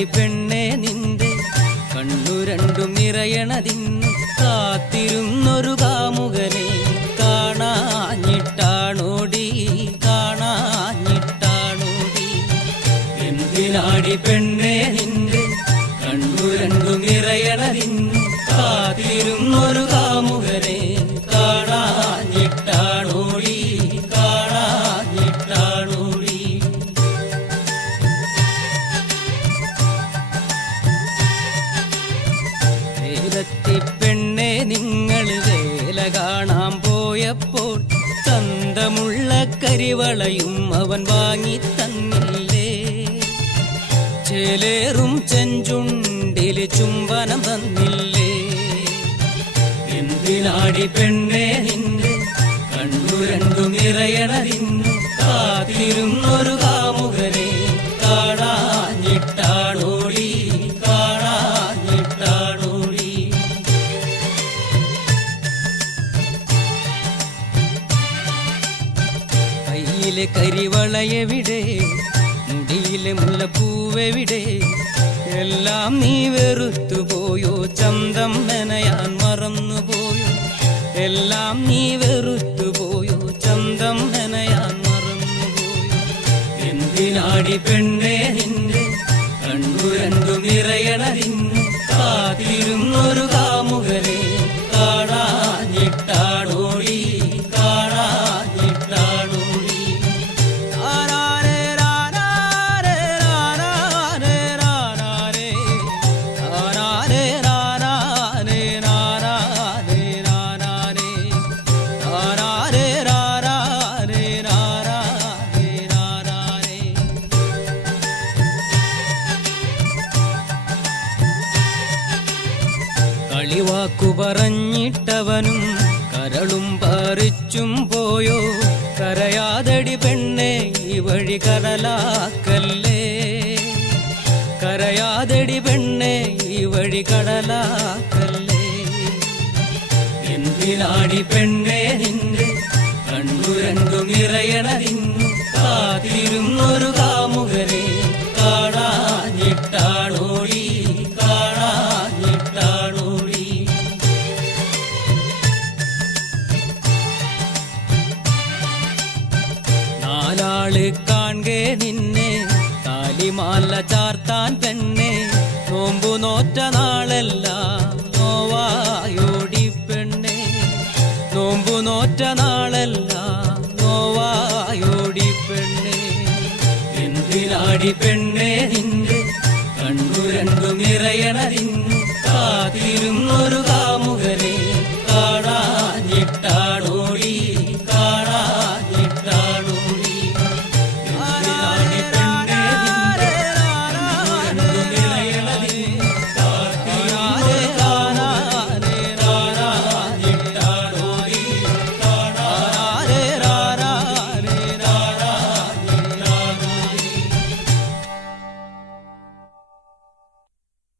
എന്തിനാടി പെണ്ണെ നിന്റെ കണ്ണു രണ്ടും നിറയണതിന്നു കാത്തിരുന്നൊരു കാമുകനെ കാണാഞ്ഞിട്ടാണോടി കാണാഞ്ഞിട്ടാണോടി. എന്തിനാടി പെണ്ണെ നിന്റെ കണ്ണു രണ്ടും നിറയണതിന്നു കാത്തിരുന്നൊരു കാമുകനെ കാണാഞ്ഞിട്ടാണോടി കാണാഞ്ഞിട്ടാണോടി. പെണ്ണെ നിങ്ങൾ വേല കാണാൻ പോയപ്പോൾ ചന്തമുള്ള കരിവളയും അവൻ വാങ്ങി തന്നില്ലേ? ചേലേറും ചെഞ്ചുണ്ടില് ചുംബനം തന്നില്ലേ? എന്തിനാടി പെണ്ണെ നിന്റെ കണ്ണു രണ്ടു നിറയണതിന്നു കാത്തിരുന്നൊരു കാമുകനെ കാണാഞ്ഞിട്ടാണോടി കാണാഞ്ഞിട്ടാണോടി. കയ്യിലെ കരിവളയെവിടെ, മുടിയിലെ മുല്ലപ്പൂവെവിടെ? എല്ലാം നീ വെറുത്തുപോയോ, ചന്തം മെനയാൻ മറന്നുപോയോ? എല്ലാം നീ വെറുത്തുപോയോ, ചന്തം മെനയാൻ മറന്നുപോയോ? എന്തിനാടി പെണ്ണെ നിന്റെ കണ്ണു രണ്ടു നിറയണതിന്നു കാത്തിരുന്നൊരു കാമുകനെ കാണാഞ്ഞിട്ടാണോടി കാണാഞ്ഞിട്ടാണോടി. കളിവാക്കു പറഞ്ഞിട്ടവനും കരളും പറിച്ചും പോയോ? കരയാതടി പെണ്ണെ ഈ വഴി കടലാക്കല്ലേ, കരയാതടി പെണ്ണെ ഈ വഴി കടലാക്കല്ലേ. എന്തിനാടി പെണ്ണെ നിന്റെ കണ്ണു രണ്ടു നിറയണതിന്നു കാത്തിരുന്നൊരു കാമുകനെ കാണാഞ്ഞിട്ടാണോടി കാണാഞ്ഞിട്ടാണോടി. നാലാള് കാൺകെ നിന്നെ താലിമാല ചാർത്താൻ പെണ്ണെ നോമ്പു നോറ്റ നാളല്ല നോവായോടി പെണ്ണെ, നോമ്പു നോറ്റ നാളല്ല നോവായോടി പെണ്ണെ. എന്തിനാടി പെണ്ണെ നിന്റെ കണ്ണു രണ്ടു നിറയണതിന്നു കാത്തിരുന്നൊരു